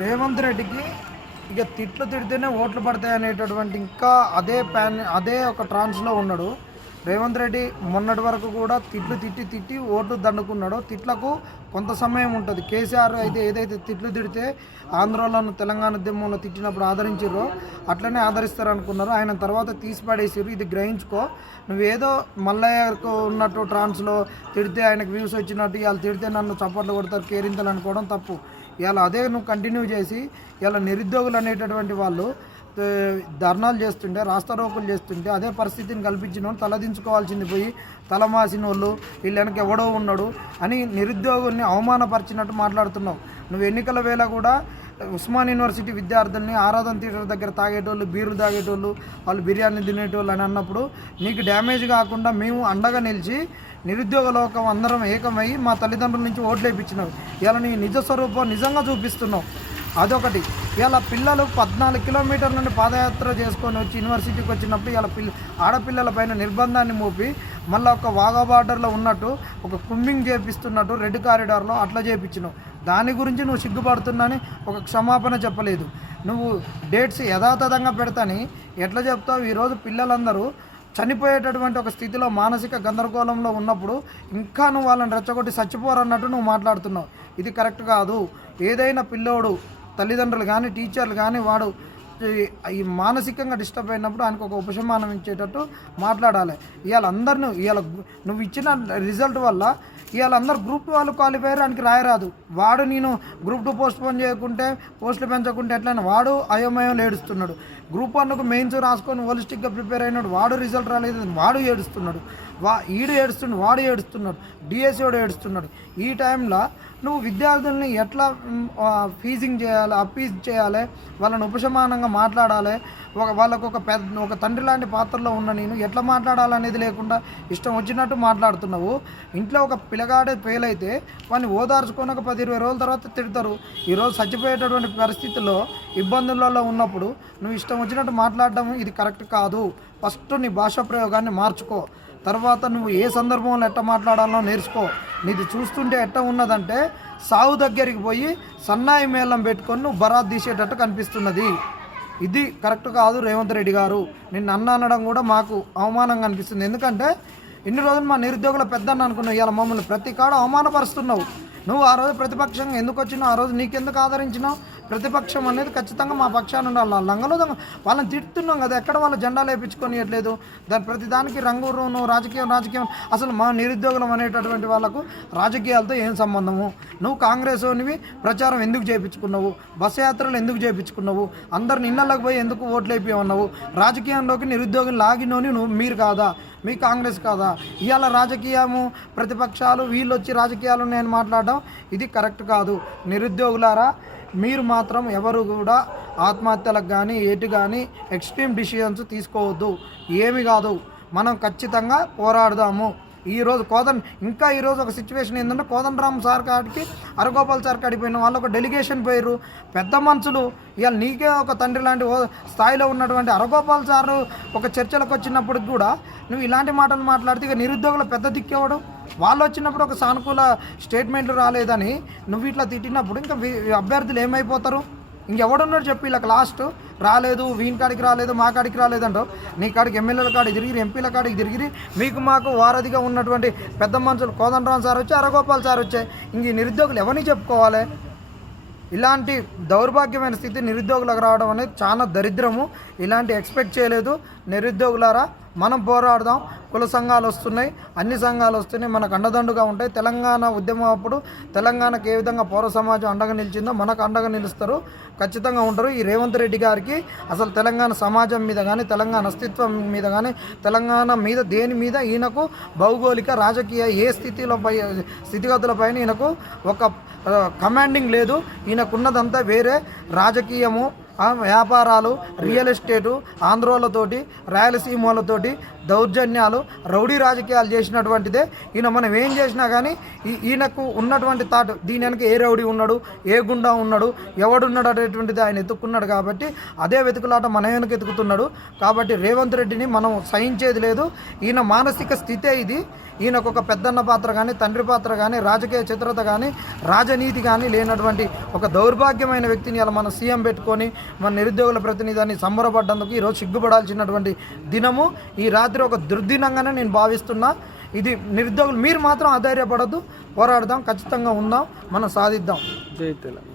రేవంత్ రెడ్డికి ఇక తిట్లు తిడితేనే ఓట్లు పడతాయి అనేటటువంటి ఇంకా అదే ఒక ట్రాన్స్లో ఉన్నాడు రేవంత్ రెడ్డి. మొన్నటి వరకు కూడా తిట్లు తిట్టి ఓట్లు దండుకున్నాడు. తిట్లకు కొంత సమయం ఉంటుంది. కేసీఆర్ అయితే ఏదైతే తిట్లు తిడితే ఆంధ్రలను తెలంగాణ ఉద్యమంలో తిట్టినప్పుడు ఆదరించారో అట్లనే ఆదరిస్తారనుకున్నారు. ఆయన తర్వాత తీసి పడేసారు. ఇది గ్రహించుకో. నువ్వేదో మల్లయ్యకు ఉన్నట్టు ట్రాన్స్లో తిడితే ఆయనకు వ్యూస్ వచ్చినట్టు ఇవాళ తిడితే నన్ను చప్పట్లు కొడతారు కేరింతలు అనుకోవడం తప్పు. ఇలా అదే నువ్వు కంటిన్యూ చేసి ఇలా నిరుద్యోగులు అనేటటువంటి వాళ్ళు ధర్నాలు చేస్తుంటే రాస్తారోకులు చేస్తుంటే అదే పరిస్థితిని కల్పించిన వాళ్ళు తలదించుకోవాల్సింది పోయి తలమాసిన వాళ్ళు వీళ్ళు వెనక ఎవడో ఉన్నాడు అని నిరుద్యోగుల్ని అవమానపరిచినట్టు మాట్లాడుతున్నావు. నువ్వు ఎన్నికల వేళ కూడా ఉస్మాన్ యూనివర్సిటీ విద్యార్థుల్ని ఆరాధన థియేటర్ దగ్గర తాగేటోళ్ళు, బీర్లు తాగేటోళ్ళు, వాళ్ళు బిర్యానీ తినేటోళ్ళు అని అన్నప్పుడు నీకు డ్యామేజ్ కాకుండా మేము అండగా నిలిచి నిరుద్యోగ లోకం అందరం ఏకమై మా తల్లిదండ్రుల నుంచి ఓట్లు వేయించినావు. ఇలా నీ నిజ స్వరూపం నిజంగా చూపిస్తున్నావు. అదొకటి. ఇలా పిల్లలు 14 కిలోమీటర్ల నుండి పాదయాత్ర చేసుకొని వచ్చి యూనివర్సిటీకి వచ్చినప్పుడు ఇలా ఆడపిల్లల పైన నిర్బంధాన్ని మోపి మళ్ళీ ఒక వాగా బార్డర్లో ఉన్నట్టు ఒక కుంబింగ్ చేపిస్తున్నట్టు రెడ్ కారిడార్లో అట్లా చేయించినావు. దాని గురించి నువ్వు సిగ్గుపడుతున్నాని ఒక క్షమాపణ చెప్పలేదు. నువ్వు డేట్స్ యథాతథంగా పెడతాని ఎట్లా చెప్తావు? ఈరోజు పిల్లలందరూ చనిపోయేటటువంటి ఒక స్థితిలో మానసిక గందరగోళంలో ఉన్నప్పుడు ఇంకా నువ్వు వాళ్ళని రెచ్చగొట్టి చచ్చిపోరన్నట్టు నువ్వు మాట్లాడుతున్నావు. ఇది కరెక్ట్ కాదు. ఏదైనా పిల్లోడు తల్లిదండ్రులు కానీ టీచర్లు కానీ వాడు ఈ మానసికంగా డిస్టర్బ్ అయినప్పుడు ఆయనకు ఒక ఉపశమనం ఇచ్చేటట్టు మాట్లాడాలి. ఇవాళ అందరిని నువ్వు ఇచ్చిన రిజల్ట్ వల్ల ఇవాళ అందరు గ్రూప్ 2 వాళ్ళు క్వాలిఫై ఆయనకి రాయరాదు. వాడు నేను గ్రూప్ 2 పోస్ట్ పోన్ చేయకుంటే పోస్టులు పెంచకుంటే ఎట్లయినా వాడు అయోమయం ఏడుస్తున్నాడు. గ్రూప్ 1కు మెయిన్స్ రాసుకొని హోలిస్టిక్గా ప్రిపేర్ అయినాడు. వాడు రిజల్ట్ రాలేదు వాడు ఏడుస్తున్నాడు. వాడు ఏడుస్తున్నాడు. డిఎస్సి వాడు ఏడుస్తున్నాడు. ఈ టైంలో నువ్వు విద్యార్థుల్ని ఎట్లా ఫీజింగ్ చేయాలి, అప్పీజ్ చేయాలి, వాళ్ళని ఉపశమానంగా మాట్లాడాలి, వాళ్ళకు ఒక తండ్రి లాంటి పాత్రలో ఉన్న నేను ఎట్లా మాట్లాడాలనేది లేకుండా ఇష్టం వచ్చినట్టు మాట్లాడుతున్నావు. ఇంట్లో ఒక పిల్లగాడే ఫెయిల్ అయితే వాడిని ఓదార్చుకొని ఒక 10-20 రోజుల తర్వాత తిడతారు. ఈరోజు చచ్చిపోయేటటువంటి పరిస్థితుల్లో ఇబ్బందులలో ఉన్నప్పుడు నువ్వు ఇష్టం వచ్చినట్టు మాట్లాడడం ఇది కరెక్ట్ కాదు. ఫస్ట్ నీ భాషా ప్రయోగాన్ని మార్చుకో. తర్వాత నువ్వు ఏ సందర్భంలో ఎట్ట మాట్లాడాలో నేర్చుకో. నీది చూస్తుంటే ఎట్ట ఉన్నదంటే సాగు దగ్గరికి పోయి సన్నాయి మేళం పెట్టుకొని నువ్వు బరాత్ తీసేటట్టు కనిపిస్తున్నది. ఇది కరెక్ట్ కాదు రేవంత్ రెడ్డి గారు. నిన్ను అనడం కూడా మాకు అవమానంగా అనిపిస్తుంది. ఎందుకంటే ఇన్ని రోజులు మా నిరుద్యోగుల పెద్దన్న అనుకున్నావు. ఇవాళ మమ్మల్ని ప్రతి కాడ అవమానపరుస్తున్నావు. నువ్వు ఆ రోజు ప్రతిపక్షంగా ఎందుకు వచ్చినావు? ఆ రోజు నీకెందుకు ఆదరించినావు? ప్రతిపక్షం అనేది ఖచ్చితంగా మా పక్షాన్ని ఉండాలి. లంగలో వాళ్ళని తిడుతున్నాం కదా, ఎక్కడ వాళ్ళ జెండాలు వేయించుకొని ఇవ్వట్లేదు. ప్రతిదానికి రంగు నువ్వు రాజకీయం అసలు మా నిరుద్యోగులం అనేటటువంటి వాళ్ళకు రాజకీయాలతో ఏం సంబంధము? నువ్వు కాంగ్రెస్ని ప్రచారం ఎందుకు చేయించుకున్నావు? బస్సు యాత్రలు ఎందుకు చేయించుకున్నావు? అందరిని ఇళ్ళకి పోయి ఎందుకు ఓట్లు వేయించుకున్నావు? రాజకీయంలోకి నిరుద్యోగులు లాగినోని మీరు కాదా? మీ కాంగ్రెస్ కాదా? ఇవాళ రాజకీయము ప్రతిపక్షాలు వీళ్ళు వచ్చి రాజకీయాలు నేను మాట్లాడడం ఇది కరెక్ట్ కాదు. నిరుద్యోగులారా, మీరు మాత్రం ఎవరు కూడా ఆత్మహత్యలకు కానీ ఏటి కానీ ఎక్స్ట్రీమ్ డిసిషన్స్ తీసుకోవద్దు. ఏమి కాదు, మనం ఖచ్చితంగా పోరాడదాము. ఈరోజు ఈరోజు ఒక సిచ్యువేషన్ ఏంటంటే కోదండరామ్ సార్ కాడికి అరగోపాల్ సార్ కాడికి పోయిన వాళ్ళు ఒక డెలిగేషన్ పోయారు. పెద్ద మనుషులు ఇవాళ నీకే ఒక తండ్రి లాంటి స్థాయిలో ఉన్నటువంటి అరగోపాల్ సారు ఒక చర్చలకు వచ్చినప్పటికి కూడా నువ్వు ఇలాంటి మాటలు మాట్లాడితే ఇక నిరుద్యోగుల పెద్ద దిక్కేవడం. వాళ్ళు వచ్చినప్పుడు ఒక సానుకూల స్టేట్మెంట్లు రాలేదని నువ్వు ఇట్లా తిట్టినప్పుడు ఇంకా అభ్యర్థులు ఏమైపోతారు? ఇంకెవడున్నాడు చెప్పి ఇలా లాస్ట్ రాలేదు, వీని కాడికి రాలేదు, మా కాడికి రాలేదంటావు. నీ కాడికి ఎమ్మెల్యేల కాడికి తిరిగిరి, ఎంపీల కాడికి తిరిగిరి. మీకు మాకు వారధిగా ఉన్నటువంటి పెద్ద మనుషులు కోదండరామ్ సార్ వచ్చి అరగోపాల్ సార్ వచ్చాయి. ఇంక ఈ నిరుద్యోగులు ఎవరిని చెప్పుకోవాలి? ఇలాంటి దౌర్భాగ్యమైన స్థితి నిరుద్యోగులకు రావడం అనేది చాలా దరిద్రము. ఇలాంటి ఎక్స్పెక్ట్ చేయలేదు. నిరుద్యోగులారా, మనం పోరాడదాం. కుల సంఘాలు వస్తున్నాయి, అన్ని సంఘాలు వస్తున్నాయి, మనకు అండదండుగా ఉంటాయి. తెలంగాణ ఉద్యమం అప్పుడు తెలంగాణకు ఏ విధంగా పౌర సమాజం అండగా నిలిచిందో మనకు అండగా నిలుస్తారు, ఖచ్చితంగా ఉంటారు. ఈ రేవంత్ రెడ్డి గారికి అసలు తెలంగాణ సమాజం మీద కానీ, తెలంగాణ అస్తిత్వం మీద కానీ, తెలంగాణ మీద దేని మీద ఈయనకు భౌగోళిక రాజకీయ ఏ స్థితిగతులపైన ఈయనకు ఒక కమాండింగ్ లేదు. ఈయనకున్నదంతా వేరే రాజకీయము, వ్యాపారాలు, రియల్ ఎస్టేటు, ఆంధ్రోలతోటి, రాయలసీమలతోటి, దౌర్జన్యాలు రౌడీ రాజకీయాలు చేసినటువంటిదే ఈయన. మనం ఏం చేసినా కానీ ఈయనకు ఉన్నటువంటి థాట్ దీని వెనక ఏ రౌడీ ఉన్నాడు, ఏ గుండా ఉన్నాడు, ఎవడున్నాడు అనేటువంటిది ఆయన ఎత్తుక్కున్నాడు. కాబట్టి అదే వెతుకులాట మన వెనక ఎత్తుకుతున్నాడు. కాబట్టి రేవంత్ రెడ్డిని మనం సహించేది లేదు. ఈయన మానసిక స్థితే ఇది. ఈయనకు ఒక పెద్దన్న పాత్ర కానీ, తండ్రి పాత్ర కానీ, రాజకీయ చిత్రత కానీ, రాజనీతి కానీ లేనటువంటి ఒక దౌర్భాగ్యమైన వ్యక్తిని ఇలా మన సీఎం పెట్టుకొని మన నిరుద్యోగుల ప్రతినిధిని సంబరపడ్డందుకు ఈరోజు సిగ్గుపడాల్సినటువంటి దినము. ఈ రాత్రి ఒక దుర్దినంగానే నేను భావిస్తున్నా. ఇది నిరుద్యోగులు మీరు మాత్రం అధైర్యపడద్దు, పోరాడదాం, ఖచ్చితంగా ఉందాం, మనం సాధిద్దాం. జై తెలంగాణ.